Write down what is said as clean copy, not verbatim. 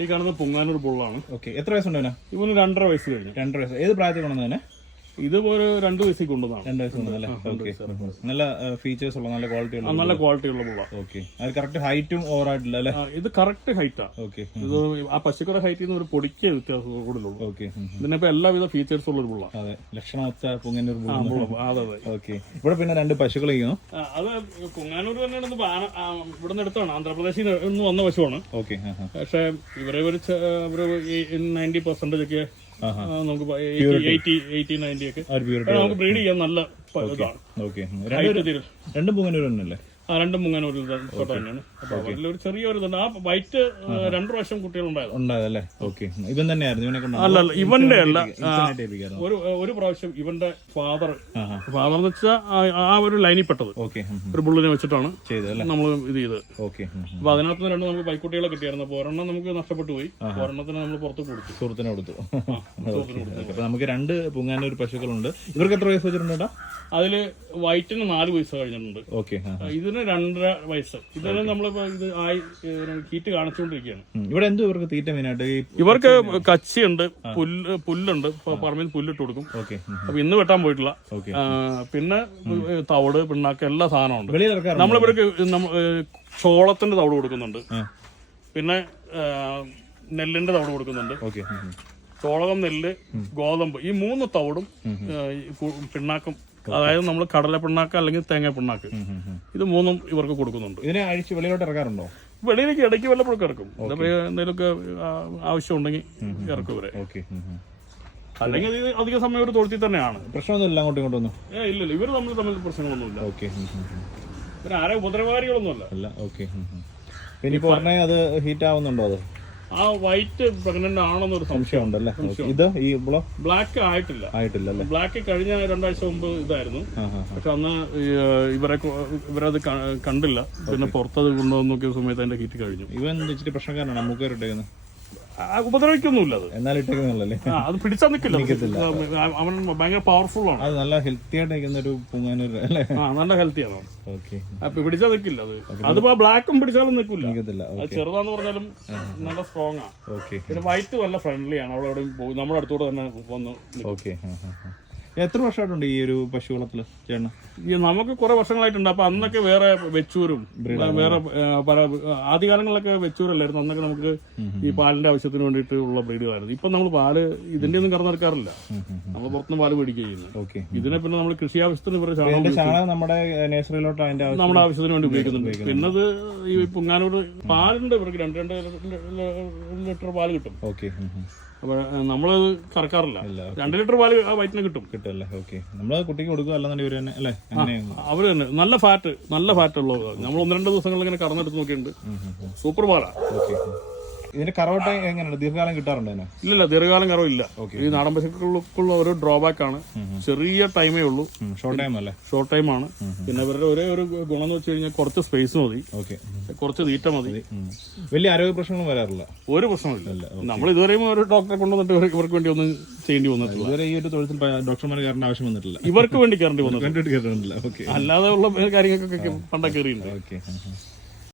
ഈ കാണുന്ന പൊങ്ങാനൂർ ബുള്ളാണ്. ഓക്കെ, എത്ര വയസ്സുണ്ട്? ഇവന് 2.5 വയസ്സ് കഴിഞ്ഞു. 2.5 വയസ്സ്. ഏത് പ്രായത്തിൽ കൊണ്ടുവന്നെ? ഇത് ഒരു 2 വയസ്സിൽ കൊണ്ടുവന്നാണ്. 2 വയസ്സ് കൊണ്ടുവന്നല്ലേ? ഓക്കെ, നല്ല ഫീച്ചേഴ്സ് ഉള്ള നല്ല ക്വാളിറ്റി ഉള്ള ബുള്ള. ഓക്കെ, അത് കറക്റ്റ് ഹൈറ്റും ഓവർ ആയിട്ടില്ല അല്ലേ? ഇത് കറക്റ്റ് ഹൈറ്റാ. ഓക്കെ, ഇത് ആ പശുക്കളുടെ ഹൈറ്റിൽ നിന്ന് ഒരു പൊടിക്കേ വ്യത്യാസം കൂടുതലുള്ളൂ. ഓക്കെ, ഇതിനിപ്പോ എല്ലാവിധ ഫീച്ചേഴ്സ് ഉള്ള ഒരു ബുള്ള. അതെ, ലക്ഷണമൊത്ത പൊങ്ങന്നൂർ. അതെ. ഓക്കെ, ഇവിടെ പിന്നെ 2 പശുക്കൾ ചെയ്യുന്നു. അത് പൊങ്ങാനൂർ തന്നെയാണ്. ഇവിടെ നിന്ന് എടുത്താണ്, ആന്ധ്രാപ്രദേശിൽ നിന്ന് വന്ന പശുവാണ്. ഓക്കെ, പക്ഷെ ഇവരെ ഒരു 90% ഒക്കെ നമുക്ക് 80-90 ഒക്കെ നമുക്ക് ബ്രീഡ് ചെയ്യാൻ നല്ല ഇതാണ്. ഓക്കെ, 2 പൊങ്ങന്നൂർ തന്നെയല്ലേ? 2 മുങ്ങാനൂർ ഫോട്ടോ തന്നെയാണ്. അപ്പൊ അവരിൽ ഒരു ചെറിയൊരു ഇതുണ്ട്. ആ വൈറ്റ് 2 പ്രാവശ്യം കുട്ടികളുണ്ടായതല്ലേ? ഓക്കെ, ഇവൻ തന്നെയായിരുന്നു? അല്ല, ഇവന്റെ അല്ല. ഒരു പ്രാവശ്യം ഇവന്റെ ഫാദർ എന്ന് വെച്ചാൽ ആ ഒരു ലൈനിൽ പെട്ടത് ഒരു ബുള്ളിനെ വെച്ചിട്ടാണ് നമ്മൾ ഇത് ചെയ്തത്. അപ്പൊ അതിനകത്ത് 2 നമുക്ക് പൈക്കുട്ടികളെ കിട്ടിയായിരുന്നു. അപ്പൊ ഒരെണ്ണം നമുക്ക് നഷ്ടപ്പെട്ടു പോയി. ഒരെണ്ണത്തിന് നമ്മൾ പുറത്ത് കൊടുത്തു, സുഹൃത്തിനെ കൊടുത്തു. അപ്പൊ നമുക്ക് 2 പൊങ്ങാനൂർ പശുക്കളുണ്ട്. ഇവർക്ക് എത്ര വയസ്സ് വെച്ചിട്ടുണ്ട്? അതില് വൈറ്റിന് 4 വയസ്സ് കഴിഞ്ഞിട്ടുണ്ട്. ഓക്കെ, ഇതിന് 2.5 വയസ്സ്. ഇതിന് നമ്മളിപ്പോ ഇത് ഹീറ്റ് കാണിച്ചുകൊണ്ടിരിക്കുകയാണ്. ഇവിടെ എന്തോ ഇവർക്ക് തീറ്റ മെയിനായിട്ട്? ഇവർക്ക് കച്ചിയുണ്ട്, പുല്ലുണ്ട്. പറമ്പിൽ പുല്ലിട്ട് കൊടുക്കും. അപ്പൊ ഇന്ന് വെട്ടാൻ പോയിട്ടില്ല. പിന്നെ തവിട്, പിണ്ണാക്ക് എല്ലാ സാധനമുണ്ട്. നമ്മളിവർക്ക് ചോളത്തിന്റെ തവിട് കൊടുക്കുന്നുണ്ട്. പിന്നെ നെല്ലിന്റെ തവിട് കൊടുക്കുന്നുണ്ട്. ചോളകം, നെല്ല്, ഗോതമ്പ്, ഈ 3 തവിടും പിണ്ണാക്കും. അതായത് നമ്മൾ കടല പിണ്ണാക്ക് അല്ലെങ്കിൽ തേങ്ങ പിണ്ണാക്ക്, ഇത് 3ഉം ഇവർക്ക് കൊടുക്കുന്നുണ്ട്. ഇതിനെ അഴിച്ച് വെളിയിലോട്ട് ഇറക്കാറുണ്ടോ? വെളിയിലേക്ക് ഇടയ്ക്ക് വല്ലപ്പോഴൊക്കെ ഇറക്കും. എന്തെങ്കിലുമൊക്കെ ആവശ്യം ഉണ്ടെങ്കിൽ ഇറക്കും ഇവരെ. അല്ലെങ്കിൽ അധിക സമയം ഒരു തൊഴുത്തിൽ തന്നെയാണ്. പ്രശ്നമൊന്നുമില്ല അങ്ങോട്ടും ഇങ്ങോട്ടൊന്നും? ഇല്ല, ഇവർ തമ്മിൽ പ്രശ്നങ്ങളൊന്നുമില്ല. പിന്നെ ആരെ ഉപദ്രവകാരികളൊന്നുമല്ല. ഓക്കെ, ഇനിയിപ്പോ പറഞ്ഞാൽ അത് ഹീറ്റ് ആവുന്നുണ്ടോ? അത് ആ വൈറ്റ് പ്രഗ്നന്റ് ആണെന്നൊരു സംശയം ഉണ്ടല്ലേ? ഇത് ഈ ബ്ലാക്ക് ആയിട്ടില്ല. ബ്ലാക്ക് കഴിഞ്ഞ 2 ആഴ്ച മുമ്പ് ഇതായിരുന്നു. പക്ഷെ അന്ന് ഇവരത് കണ്ടില്ല. പിന്നെ പുറത്തത് കൊണ്ടുവന്ന് നോക്കിയ സമയത്ത് അതിന്റെ ഹീറ്റ് കഴിഞ്ഞു. ഇവൻ ഇച്ചിരി പ്രശ്നക്കാരനാണ്. നമുക്ക് ഉപദ്രവിക്കൊന്നുമില്ല. അത് എന്നാലും അത് പിടിച്ചാൽ നിൽക്കില്ല. അവൻ ഭയങ്കര പവർഫുൾ ആണ്. അത് നല്ല ഹെൽത്തി ആയിട്ട് നിൽക്കുന്ന ഒരു പൊങ്ങാനൂർ അല്ലേ? നല്ല ഹെൽത്തിയാണ്. അപ്പൊ പിടിച്ചാൽ നിൽക്കില്ല. അതിപ്പോ ബ്ലാക്കും പിടിച്ചാലും നിൽക്കില്ല. ചെറുതാന്ന് പറഞ്ഞാലും നല്ല സ്ട്രോങ് ആണ്. പിന്നെ വൈറ്റ് നല്ല ഫ്രണ്ട്ലി ആണ്. അവിടെ പോകും, നമ്മുടെ അടുത്തോടെ തന്നെ വന്ന്. എത്ര വർഷമായിട്ടുണ്ട് ഈ ഒരു പശു വളർത്തല് ചേട്ടന്? നമുക്ക് കുറെ വർഷങ്ങളായിട്ടുണ്ട്. അപ്പൊ അന്നൊക്കെ വേറെ വെച്ചൂരും വേറെ പല ആദ്യകാലങ്ങളിലൊക്കെ വെച്ചൂരല്ലായിരുന്നു. അന്നൊക്കെ നമുക്ക് ഈ പാലിന്റെ ആവശ്യത്തിന് വേണ്ടിയിട്ട് ഉള്ള ബ്രീഡുകളായിരുന്നു. ഇപ്പൊ നമ്മൾ പാല് ഇതിന്റെ ഒന്നും കറന്നെടുക്കാറില്ല. നമ്മൾ പുറത്തുനിന്ന് പാല് മേടിക്കുക ചെയ്യുന്നത്. ഇതിനെ പിന്നെ നമ്മൾ കൃഷി ആവശ്യത്തിന് ഇവരെ നമ്മുടെ നേഴ്സറിയിലോട്ട് നമ്മുടെ ആവശ്യത്തിന് വേണ്ടി ഉപയോഗിക്കുന്നുണ്ട്. പിന്നെ അത് ഈ പൊങ്ങാനൂർ പാലുണ്ട്. ഇവർക്ക് 2 ലിറ്റർ പാല് കിട്ടും. അപ്പൊ നമ്മളത് കറക്കാറില്ല. 2 ലിറ്റർ പാല് വയറ്റിന് കിട്ടും. നമ്മള് കുട്ടിക്ക് കൊടുക്കുക. അവര് തന്നെ നല്ല ഫാറ്റ് ഉള്ളത്. നമ്മൾ 1-2 ദിവസങ്ങളിൽ ഇങ്ങനെ കറന്നെടുത്ത് നോക്കിയിട്ടുണ്ട്. സൂപ്പർ പാലാ. ഇതിന്റെ കറവട്ട എങ്ങനെയാണ്? ദീർഘകാലം കിട്ടാറുണ്ടോ? ഇല്ല, ദീർഘകാലം കറവില്ല. ഈ നാടൻ പശുക്കൾക്കുള്ള ഒരു ഡ്രോബാക്ക് ആണ്. ചെറിയ ടൈമേ ഉള്ളൂ. ഷോർട്ട് ടൈം ആണ്. പിന്നെ ഇവരുടെ ഒരേ ഒരു ഗുണം എന്ന് വെച്ച് കഴിഞ്ഞാൽ കുറച്ച് സ്പേസ് മതി, കുറച്ച് തീറ്റ മതി. വലിയ ആരോഗ്യ പ്രശ്നങ്ങളും വരാറില്ല? ഒരു പ്രശ്നമില്ല. നമ്മൾ ഇതുവരെയും ഒരു ഡോക്ടറെ കൊണ്ടുവന്നിട്ട് ഇവർക്ക് വേണ്ടി ഒന്നും ചെയ്യേണ്ടി വന്നിട്ടില്ല. ഇതുവരെ ഈ ഒരു തൊഴിൽ ഡോക്ടർമാർ കയറേണ്ട ആവശ്യം വന്നിട്ടില്ല. ഇവർക്ക് വേണ്ടി കയറേണ്ടി വന്നിട്ടില്ല. അല്ലാതെ ഉള്ള കാര്യങ്ങൾക്കൊക്കെ പണ്ടൊക്കെ കയറിയിട്ടുണ്ട്.